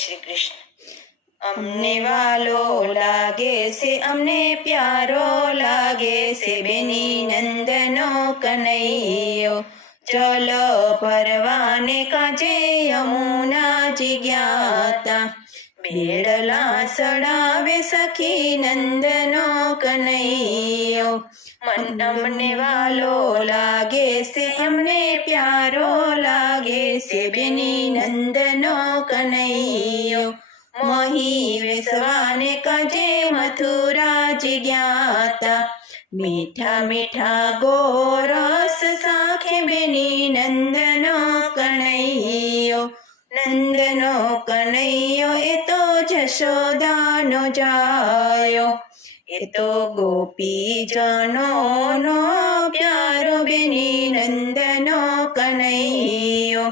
શ્રી કૃષ્ણ. અમને વાલો લાગે છે, અમને પ્યારો લાગે છે, બેની નંદનો કનૈયો. ચલો પરવાને કાજે યમુનાજી ગ્યાતા, બેડલા સડાવે સખી નંદનો કનૈયો. અમને વાલો લાગે છે, અમને પ્યારો લાગે છે, બેની નંદનો કનૈયો. મોહી વેસવાને કાજે મથુરાજી ગ્યાતા, મીઠા મીઠા ગોરસ સાખે બેની નંદનો કનૈયો. નંદનો કનૈયો એ તો જશોદાનો જાયો, એ તો ગોપીજનોનો પ્યારો બેની નંદનો કનૈયો.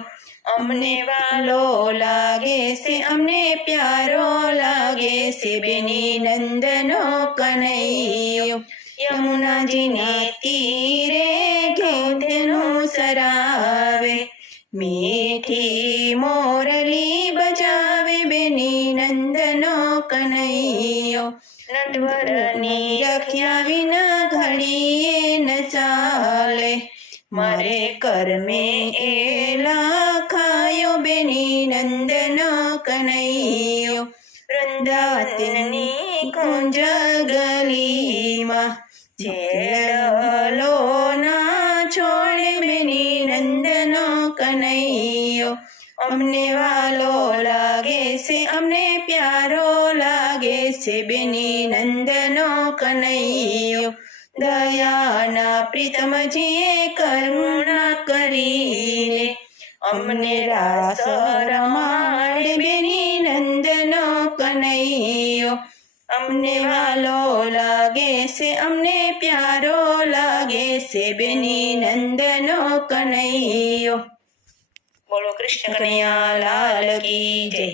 અમને વાલો લાગે છે, અમને પ્યારો લાગે છે, બેની નંદનો કનૈયો. યમુનાજીના તીરે ગીતનું સરાવે, મીઠી મોરલી બજાવે બેની નંદનો કનૈયો. નટવરની રખ્યા વિના ઘડીએ ન ચાલે, મારે કર્મે એ લખાયો બેની નંદનો કનૈયો. વૃંદાવનની કુંજ ગલીમાં છેડલો ના છોડે બેની નંદનો કનૈયો. અમને વાલો લાગે છે, અમને પ્યારો લાગે છે, બેની નંદનો કનૈયો. દયાના પ્રીતમજીએ કરુણા કરીને અમને રાસ રમાડે બેની નંદનો કનૈયો. અમને વાલો લાગે છે, અમને પ્યારો લાગે છે, બેની નંદનો કનૈયો. બોલો કૃષ્ણ કનૈયા લાલ કી જય.